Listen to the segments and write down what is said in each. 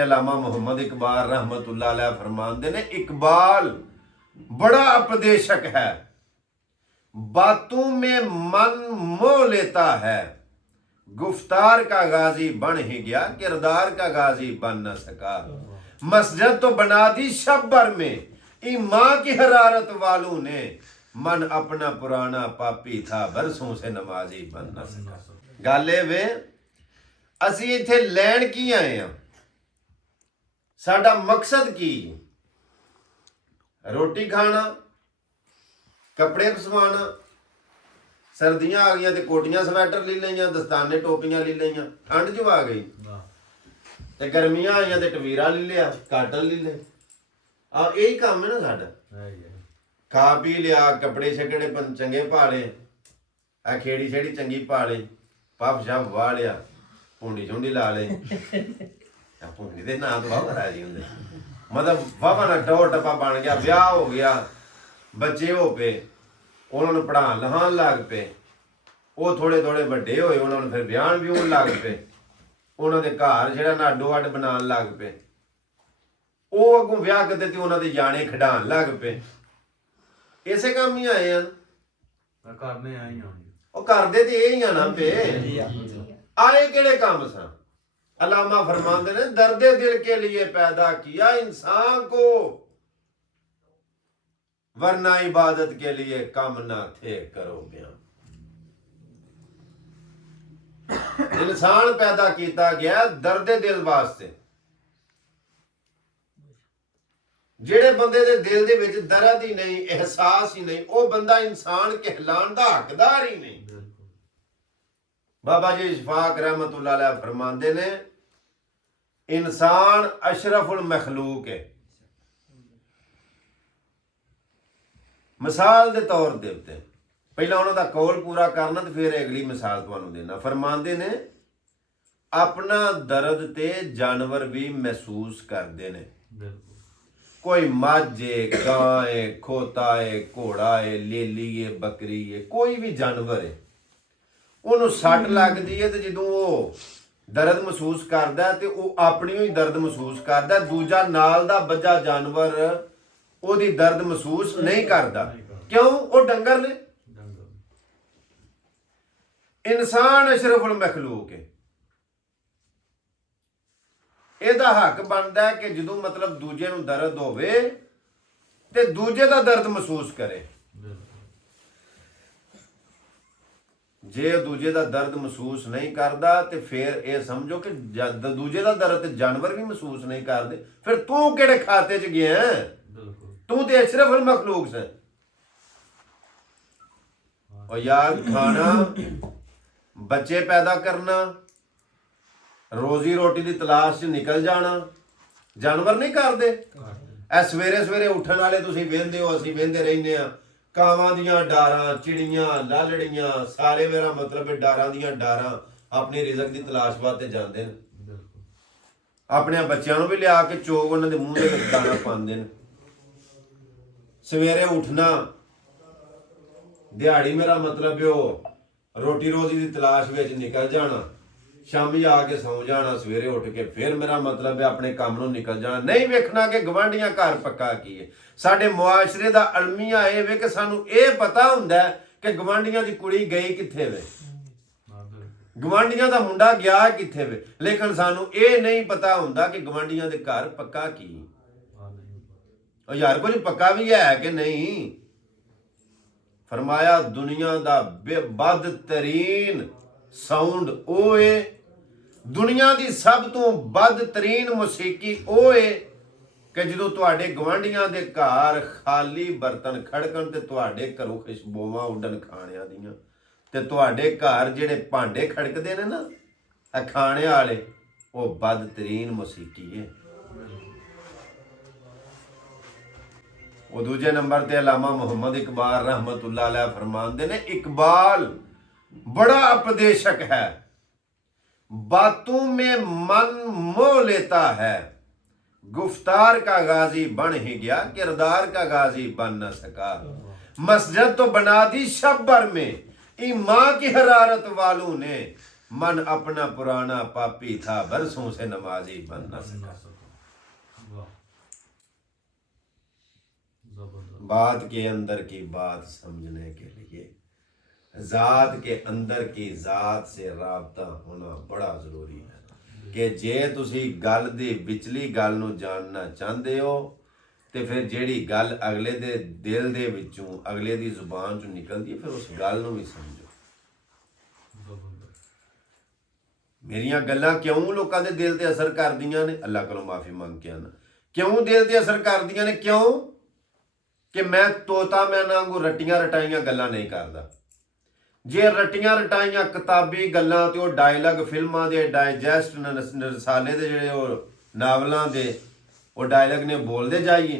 अल्लामा मोहम्मद इकबाल रहमतुल्लाह अलैह फरमाते ने, इकबाल बड़ा उपदेशक है, बातों में मन मोह लेता है, गुफ्तार का गाजी बन ही गया, किरदार का गाजी बन न सका। मस्जिद तो बना दी शब भर में, ईमां की हरारत वालों ने, मन अपना पुराना पापी था, बरसों से नमाजी बन न सका। गल ए वे असी इत्थे लैण की आए हैं, साडा मकसद की, रोटी खाना, कपड़े सवाना, सर्दियां आ गई तो कोटियां स्वेटर ले लिया, दस्ताने टोपियां ले लिया, ठंड जो आ गई तो गर्मियां आई तो टवीरा ले लिया, काटन ले ले। यही काम है ना साडा। खा पी लिया, कपड़े छकड़े चंगे पा ले, खेड़ी छेड़ी चंगी पा ले, पफ शफ वाह लिया, भूंडी झुंडी ला ले। भूंडी के नाम तो वाह राजी होंगे, मतलब वाह ना टोर टप्पा बन गया, ब्याह हो गया, बच्चे हो पे, उन्होंने पढ़ान लिखान लग पे, वो थोड़े थोड़े वड्डे होए, उन्होंने फिर ब्याहन व्यूहन लग पे, उन्होंने घर जिहड़ा ना अड्डो अड्ड बनान लग पे, वो अगों ब्याह करते ते उन्होंने जाने खिडान लग पे। इसे काम ही आए हैं, करने आए हैं, वो करते तो यही आ ना पे, आए केड़े काम सा। अल्लामा फरमाते ने, दर्दे दिल के लिए पैदा किया इंसान को, वरना इबादत के लिए कम ना थे करो बयान। इंसान पैदा किया गया दर्दे दिल वास्ते। जेड़े बंदे दे दिल दे विच दर्द ही नहीं, एहसास ही नहीं, वो बंदा इंसान कहलान दा हकदार ही नहीं। बाबा जी इशफाक रहमतुल्लाह अलैह फरमाते ने, इंसान अशरफुल मखलूक है। मिसाल के तौर दे उत्ते पहला उन्हों का कौल पूरा करना तो फिर अगली मिसाल तुहानूं देना। फरमाते ने, अपना दर्द ते जानवर भी महसूस करते हैं। कोई मझ है, गां है, खोता है, घोड़ा है, लेली है, बकरी है, कोई भी जानवर है, उन्होंने सट लगती है तो जो वो दर्द महसूस करता है तो वो अपनी ही दर्द महसूस करता है, दूजा नाल दा बजा जानवर ओदी दर्द महसूस नहीं करता। क्यों? वो डंगर ने। इंसान अशरफुल मखलूक है, ਇਹਦਾ हक बनता है कि जो मतलब दूजे नूं दर्द होवे ते दूजे दा दर्द महसूस करे। जे दूजे दा दर्द महसूस नहीं करता तो फिर ये समझो कि दूजे दा दर्द ते जानवर भी महसूस नहीं करते, फिर तू किहड़े खाते च गया है? तू तो अशरफुल मखलूक से। और यार, खाना, बच्चे पैदा करना, रोजी रोटी की तलाश च निकल जाना, जानवर नहीं करते। ए सवेरे सवेरे उठन वाले तुसीं वेंदे हो, असीं वेंदे रहने आ, कावां दियां डारां, चिड़ियां, लालड़ियां, सारे मेरा मतलब डारां दियां डारां अपनी रिजक की तलाश वास्ते जाते हैं। अपने बच्चों भी लिया के चोग उन्होंने दे मूँह दे दाना पाते हैं। सवेरे उठना, दिहाड़ी मेरा मतलब हो रोटी रोजी की तलाश में निकल जाना, शामी आके सौ जाना, सवेरे उठ के फिर मेरा मतलब है अपने काम नूं निकल जाना। नहीं वेखना कि गवांढियां घर पक्का की है। साडे मुआशरे दा अलमिया ये वे कि सानू ये पता हुंदा है कि गवांढियां दी कुड़ी गई कित्थे वे, गवांढियां दा मुंडा गया कित्थे वे, लेकिन सानू ये नहीं पता हुंदा कि गवांढियां दे घर पक्का की। और यार कुछ पक्का भी है कि नहीं? फरमाया, दुनिया दा बदतरीन साउंड ओए, दुनिया की सब तो बदतरीन मौसीकी ओए कि जो तुहाडे गवांढियां दे घर खाली बर्तन खड़कन ते तुहाडे घरों खुशबूवां उड्डन खाणियां दियां, ते तुहाडे घर जिहड़े भांडे खड़कदे ने ना खाने वाले, वो बदतरीन मौसीकी है। वो दूजे नंबर ते अल्लामा मोहम्मद इकबाल रहमतुल्लाह अलैह फरमाते ने, इकबाल बड़ा उपदेशक है, बातों में मन मोह लेता है, गुफ्तार का गाजी बन ही गया, किरदार का गाजी बन न सका। मस्जिद तो बना दी शब भर में, ईमां की हरारत वालों ने, मन अपना पुराना पापी था, बरसों से नमाजी बन न सका। वाह जबरदस्त। बात के अंदर की बात समझने के लिए जात के अंदर की जात से राबता होना बड़ा जरूरी है कि जे तुसी गल दी विचली गल नूं जानना चाहते हो तो फिर जिहड़ी गल अगले दे दिल दे विचों अगले दी जुबान चों निकलदी है फिर उस गल नूं भी समझो। जबरदस्त। मेरियां गल्लां क्यों लोकां दे दिल ते असर करदियां ने, अल्लाह कोलों माफी मंग के आना, क्यों दिल ते असर करदियां ने? क्यों कि मैं तोता मैना वांगू रट्टियां रटाइयां गल्लां नहीं करदा। जे रट्टियां रटाइयां किताबी गल्लां ते ओह डायलॉग फिल्मां दे डाइजैस्ट रसाले दे जेहड़े ओह नावलां दे ओह डायलॉग ने बोलदे जाइए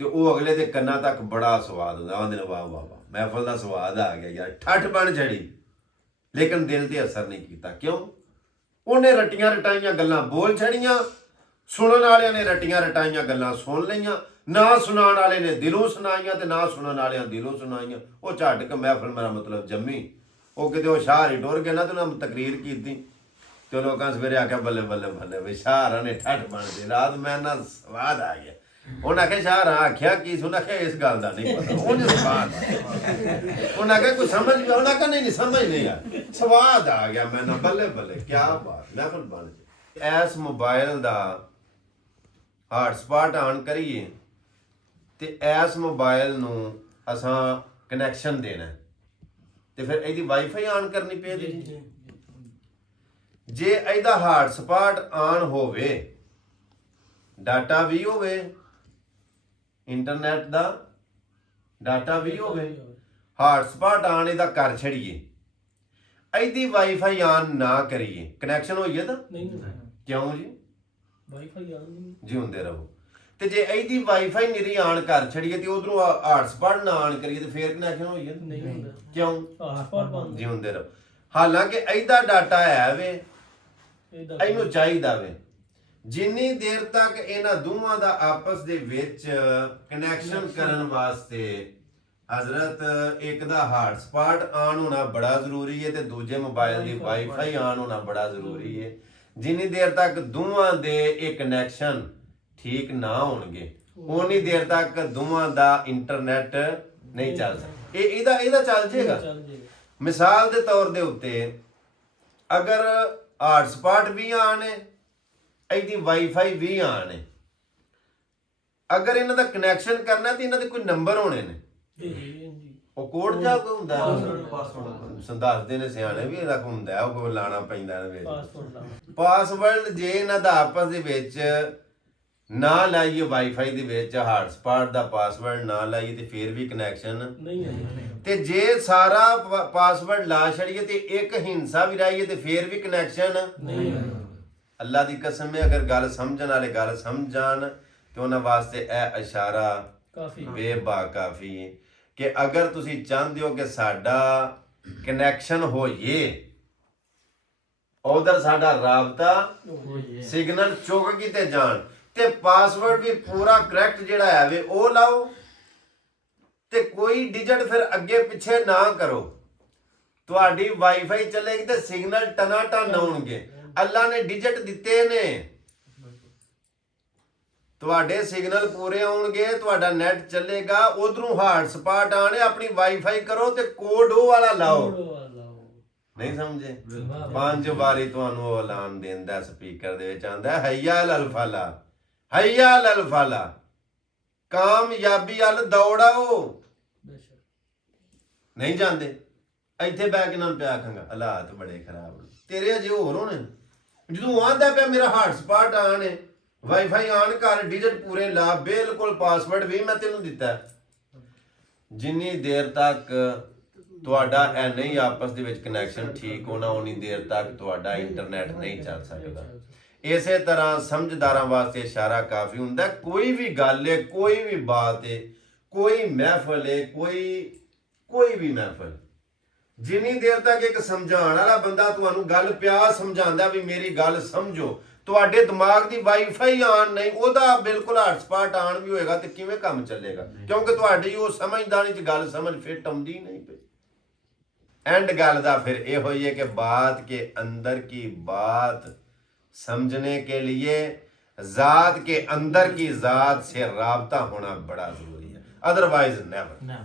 ते ओह अगले दे कन्नां तक बड़ा स्वाद हुंदा। आंदे ने वाह वाह वाह महफल दा स्वाद आ गया यार, ठठ बन चढ़ी, लेकिन दिल ते असर नहीं कीता। क्यों? उन्हें रट्टियां रटाइयां गल्लां बोल छड़ियां, सुनन वालियां ने रट्टियां रटाइयां गल्लां सुन लईयां, ना सुनाण वाले ने दिलों सुनाइयां ते ना सुनन वालियां दिलों सुनाइयां। वो झट के महफल मेरा मतलब जम्मी, वो किते वो शाहर ही टुर गए ना तो उन्हें तकरीर की तो लोगों सवेरे आख्या बल्ले बल्ले बल्ले भाई शाहर ने ठठ बन दी रात मैं ना स्वाद आ गया। उन्हें आख्या शाहर आख्या की सुन, आख्या इस गल का नहीं पता, उन्हें स्वाद उन्हें आख्या कोई समझ गया, उन्हें आख्या नहीं समझ नहीं आया, स्वाद आ गया मैं ना बल्ले बल्ले क्या बात महफल बन गई। ऐस मोबाइल का हॉटस्पॉट ऑन करिए ਤੇ ਇਸ ਮੋਬਾਈਲ ਨੂੰ ਅਸਾਂ ਕਨੈਕਸ਼ਨ ਦੇਣਾ ਤੇ ਫਿਰ ਇਹਦੀ ਵਾਈਫਾਈ ਆਨ ਕਰਨੀ ਪਏਗੀ ਜੀ। ਜੇ ਇਹਦਾ ਹੌਟਸਪੌਟ ਆਨ ਹੋਵੇ, ਡਾਟਾ ਵੀ ਹੋਵੇ, ਇੰਟਰਨੈਟ ਦਾ ਡਾਟਾ ਵੀ ਹੋਵੇ, ਹੌਟਸਪੌਟ ਆਨ ਇਹਦਾ ਕਰ ਛੜੀਏ, ਇਹਦੀ ਵਾਈਫਾਈ ਆਨ ਨਾ ਕਰੀਏ, ਕਨੈਕਸ਼ਨ ਹੋਈਏ ਤਾਂ ਨਹੀਂ ਕਿਉਂ ਜੀ? ਵਾਈਫਾਈ ਆਨ ਨਹੀਂ ਜਿਉਂਦੇ ਰਹੋ। ਤੇ ਜੇ ਇਹਦੀ ਵਾਈਫਾਈ ਨਿਰੀ ਆਨ ਕਰ ਛੜੀਏ ਤੇ ਉਧਰੋਂ ਹੌਟਸਪੌਟ ਨਾ ਆਨ ਕਰੀਏ ਤੇ ਫੇਰ ਕਨੈਕਸ਼ਨ ਹੋਈ ਜਾਂਦਾ ਨਹੀਂ ਹੁੰਦਾ। ਕਿਉਂ? ਹੌਟਸਪੌਟ ਬੰਦ ਜਿਉਂਦੇ ਰਹੋ। ਹਾਲਾਂਕਿ ਇਹਦਾ ਡਾਟਾ ਹੈ ਵੇ, ਇਹਦਾ ਇਹਨੂੰ ਚਾਹੀਦਾ ਵੇ। ਜਿੰਨੀ ਦੇਰ ਤੱਕ ਇਹਨਾਂ ਦੋਵਾਂ ਦਾ ਆਪਸ ਦੇ ਵਿੱਚ ਕਨੈਕਸ਼ਨ ਕਰਨ ਵਾਸਤੇ ਹਜ਼ਰਤ ਇੱਕ ਦਾ ਹੌਟਸਪੌਟ ਆਨ ਹੋਣਾ ਬੜਾ ਜ਼ਰੂਰੀ ਹੈ ਤੇ ਦੂਜੇ ਮੋਬਾਈਲ ਦੀ ਵਾਈਫਾਈ ਆਨ ਹੋਣਾ ਬੜਾ ਜ਼ਰੂਰੀ ਹੈ। ਜਿੰਨੀ ਦੇਰ ਤੱਕ ਦੋਵਾਂ ਦੇ ਇਹ ਕਨੈਕਸ਼ਨ ਠੀਕ ਨਾ ਹੋਣਗੇ ਉਨੀ ਦੇਰ ਤੱਕ ਦੋਵਾਂ ਦਾ ਇੰਟਰਨੈਟ ਨਹੀਂ ਚੱਲ ਸਕਦਾ। ਇਹਦਾ ਚੱਲ ਜਾਏਗਾ। ਚੱਲ ਜਾਏਗਾ। ਮਿਸਾਲ ਦੇ ਤੌਰ ਦੇ ਉੱਤੇ ਅਗਰ ਹੌਟਸਪੌਟ ਵੀ ਆਨ ਹੈ, ਇਹਦੀ ਵਾਈਫਾਈ ਵੀ ਆਨ ਹੈ, ਅਗਰ ਇਹਨਾਂ ਦਾ ਕਨੈਕਸ਼ਨ ਕਰਨਾ ਤੇ ਇਹਨਾਂ ਦੇ ਕੋਈ ਨੰਬਰ ਹੋਣੇ ਨੇ, ਜੀ ਉਹ ਕੋਡ ਜਾ ਕੋਈ ਹੁੰਦਾ ਦੱਸਦੇ ਨੇ ਸਿਆਣੇ ਵੀ ਇਹਦਾ ਹੁੰਦਾ ਉਹ ਕੋਈ ਲਾਣਾ ਪੈਂਦਾ ਇਹਦੇ ਵਿੱਚ ਪਾਸਵਰਡ ਲਾ ਪਾਸਵਰਡ। ਜੇ ਇਹਨਾਂ ਦਾ ਆਪਸ ਦੇ ਵਿੱਚ ਨਾ ਲਾਈਏ ਵਾਈਫਾਈ ਦੇ ਵਿੱਚ ਹੌਟਸਪੌਟ ਦਾ ਪਾਸਵਰਡ ਨਾ ਲਾਈਏ ਤੇ ਫੇਰ ਵੀ ਕਨੈਕਸ਼ਨ ਨਹੀਂ ਆਉਂਦਾ। ਤੇ ਜੇ ਸਾਰਾ ਪਾਸਵਰਡ ਲਾ ਛੜੀਏ ਤੇ ਇੱਕ ਹਿੰਸਾ ਵੀ ਰਾਈਏ ਤੇ ਫੇਰ ਵੀ ਕਨੈਕਸ਼ਨ ਨਹੀਂ ਆਉਂਦਾ। ਅੱਲਾ ਦੀ ਕਸਮ ਹੈ ਅਗਰ ਗੱਲ ਸਮਝਣ ਵਾਲੇ ਗੱਲ ਸਮਝਣ ਤੇ ਉਹਨਾਂ ਵਾਸਤੇ ਇਹ ਇਸ਼ਾਰਾ ਕਾਫੀ ਬੇਬਾਕਾਫੀ ਹੈ ਕਿ ਅਗਰ ਤੁਸੀਂ ਚਾਹੁੰਦੇ ਹੋ ਕਿ ਸਾਡਾ ਕਨੈਕਸ਼ਨ ਹੋਈਏ, ਉਧਰ ਸਾਡਾ ਰਾਬਤਾ ਸਿਗਨਲ ਚੁੱਕ ਕਿਤੇ ਜਾਣ ਤੇ ਪਾਸਵਰਡ ਵੀ ਪੂਰਾ ਕਰੈਕਟ ਜਿਹੜਾ ਹੈ ਵੇ ਉਹ ਲਾਓ ਤੇ ਕੋਈ ਡਿਜਿਟ ਫਿਰ ਅੱਗੇ ਪਿੱਛੇ ਨਾ ਕਰੋ। ਤੁਹਾਡੀ ਵਾਈਫਾਈ ਚੱਲੇਗੀ ਤੇ ਸਿਗਨਲ ਟਨਾ ਟਨ ਹੋਣਗੇ। ਅੱਲਾ ਨੇ ਡਿਜਿਟ ਦਿੱਤੇ ਨੇ, ਤੁਹਾਡੇ ਸਿਗਨਲ ਪੂਰੇ ਆਉਣਗੇ, ਤੁਹਾਡਾ ਨੈਟ ਚੱਲੇਗਾ, ਉਧਰੋਂ ਹੌਟਸਪੌਟ ਆਣੇ, ਆਪਣੀ ਵਾਈਫਾਈ ਕਰੋ ਤੇ ਕੋਡ ਉਹ ਵਾਲਾ ਲਾਓ। ਨਹੀਂ ਸਮਝੇ? 5 ਵਾਰੀ ਤੁਹਾਨੂੰ ਉਹ ਐਲਾਨ ਦਿੰਦਾ ਸਪੀਕਰ ਦੇ ਵਿੱਚ ਆਂਦਾ ਹਯਾ ਅਲ ਫਲਾ, ਹਯਾ ਅਲ ਫਲਾ, ਕਾਮਯਾਬੀ ਵੱਲ ਦੌੜਾਓ। ਨਹੀਂ ਜਾਂਦੇ ਇੱਥੇ ਬੈ ਕੇ ਨਾਲ ਪਿਆ ਖਾਂਗਾ, ਹਾਲਾਤ ਬੜੇ ਖਰਾਬ ਨੇ ਤੇਰੇ। ਅਜੇ ਹੋਰ ਹੋਣੇ ਜਦੋਂ ਆਂਦਾ ਪਿਆ ਮੇਰਾ ਹੌਟਸਪੌਟ ਆਨ ਹੈ, ਵਾਈਫਾਈ ਆਨ ਕਰ, ਡਿਜਿਟ ਪੂਰੇ ਲਾ, ਬਿਲਕੁਲ ਪਾਸਵਰਡ ਵੀ ਮੈਂ ਤੈਨੂੰ ਦਿੱਤਾ। ਜਿੰਨੀ ਦੇਰ ਤੱਕ ਤੁਹਾਡਾ ਇਹ ਨਹੀਂ ਆਪਸ ਦੇ ਵਿੱਚ ਕਨੈਕਸ਼ਨ ਠੀਕ ਹੋਣਾ ਉਨੀ ਦੇਰ ਤੱਕ ਤੁਹਾਡਾ ਇੰਟਰਨੈਟ ਨਹੀਂ ਚੱਲ ਸਕਦਾ। ਇਸੇ ਤਰ੍ਹਾਂ ਸਮਝਦਾਰਾਂ ਵਾਸਤੇ ਇਸ਼ਾਰਾ ਕਾਫੀ ਹੁੰਦਾ। ਕੋਈ ਵੀ ਗੱਲ ਹੈ, ਕੋਈ ਵੀ ਬਾਤ ਹੈ, ਕੋਈ ਮਹਿਫਲ ਹੈ, ਕੋਈ ਵੀ ਮਹਿਫਲ, ਜਿੰਨੀ ਦੇਰ ਤੱਕ ਇੱਕ ਸਮਝਾਉਣ ਵਾਲਾ ਬੰਦਾ ਤੁਹਾਨੂੰ ਗੱਲ ਪਿਆ ਸਮਝਾਉਂਦਾ ਵੀ ਮੇਰੀ ਗੱਲ ਸਮਝੋ, ਤੁਹਾਡੇ ਦਿਮਾਗ ਦੀ ਵਾਈਫਾਈ ਆਨ ਨਹੀਂ, ਉਹਦਾ ਬਿਲਕੁਲ ਹੌਟਸਪੌਟ ਆਨ ਵੀ ਹੋਏਗਾ ਤੇ ਕਿਵੇਂ ਕੰਮ ਚੱਲੇਗਾ? ਕਿਉਂਕਿ ਤੁਹਾਡੀ ਉਹ ਸਮਝਦਾਰੀ 'ਚ ਗੱਲ ਸਮਝ ਫਿੱਟ ਆਉਂਦੀ ਨਹੀਂ ਪਈ। एंड गल दा फिर ये हुई है कि बात के अंदर की बात समझने के लिए जात के अंदर की जात से राबता होना बड़ा जरूरी है, अदरवाइज नेवर। ना